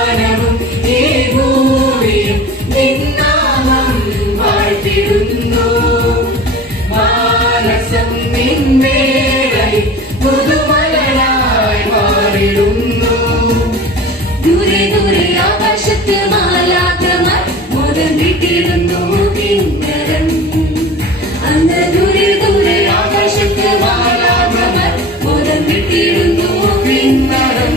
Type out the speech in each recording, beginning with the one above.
വാനവും ഈ ഭൂമിയും നിന്നാമം വാഴ്ത്തിടുന്നു. മാനസം നിൻവേളയിൽ പുതുമലരായി മാറിടുന്നു. ദൂരെ ദൂരെ ആകാശത്ത് മാലാഖമാർ മോദം വിട്ടിടുന്നു കിന്നരം. അന്ന് ദൂരെ ദൂരെ ആകാശത്ത് മാലാഖമാർ മോദം വിട്ടിടുന്നു കിന്നരം.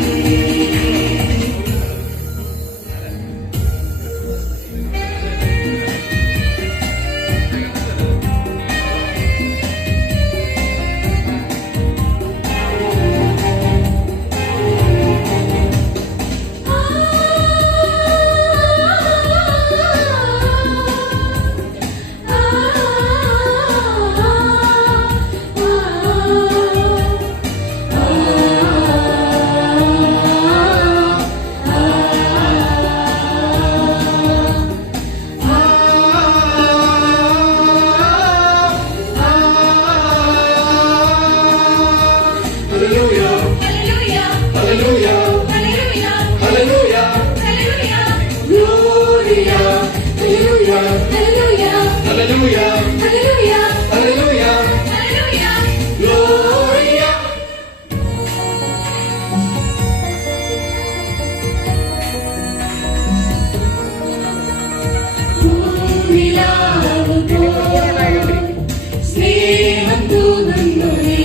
സ്നേഹം തോന്നുന്നു നീ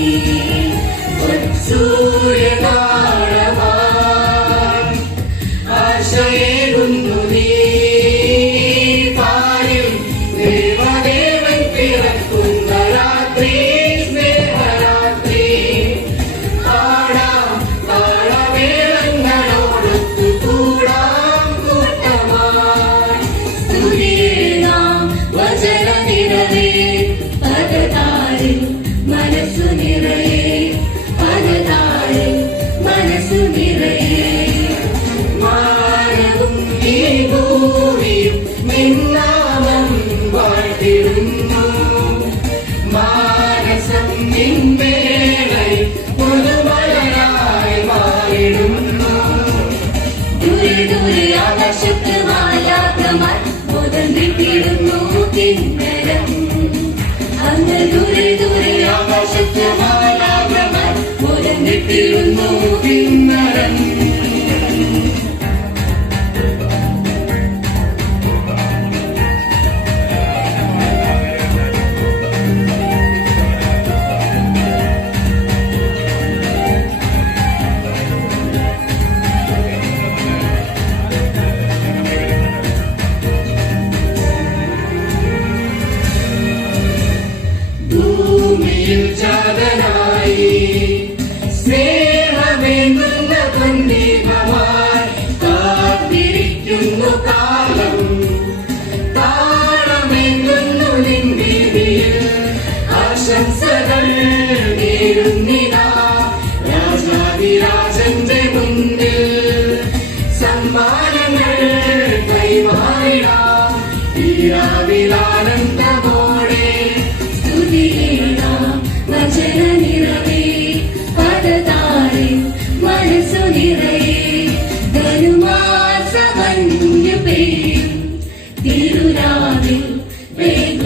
സൂര്യനാളമായി ആശയേകുന്നു നീ. പാരിൽ ദേവദേവൻ പിറക്കുന്ന രാത്രി സ്നേഹരാത്രി. പാടാം താളമേളങ്ങളോടൊത്തു കൂടാം കൂട്ടമായി. സ്തുതിയേ നാം വചന നിറവേ പദതാരിൽ മനസ്സു നിറയെ. പദതാരിൽ മനസ്സു നിറയെ. മാനവും ഈ ഭൂമിയും നിന്നാമം വാഴ്ത്തിടുന്നു. മാനസം നിൻവേളയിൽ പുതുമലരായി മാറിടുന്നു. ദൂരെ ദൂരെ ആകാശത്ത് മാലാഖമാർ മോദം വിട്ടിടുന്നു കിന്നരം. അന്ന് ദൂരെ ദൂരെ ആകാശത്ത് മാലാഖമാർ മോദം വിട്ടിടുന്നു കിന്നരം. ഭൂമിയിൽ ജാതനായി സ്നേഹമേന്തുന്ന പന്തികമായി കാത്തിരിക്കുന്നു കാലം. താളമേന്തുന്നു നിൻവീതിയിൽ ആശംസകൾ നേരുന്നിതാ. രാജാതിരാജന്റെ മുന്നിൽ സമ്മാനങ്ങൾ കൈമാറിടാം. ഈരാവിലാനന്ദമോടെ വചന നിറവേ പദതാരിൽ മനസ്സു നിറയെ. ധനുമാസമഞ്ഞു പെയ്യും തിരുരാവിൽ വേഗ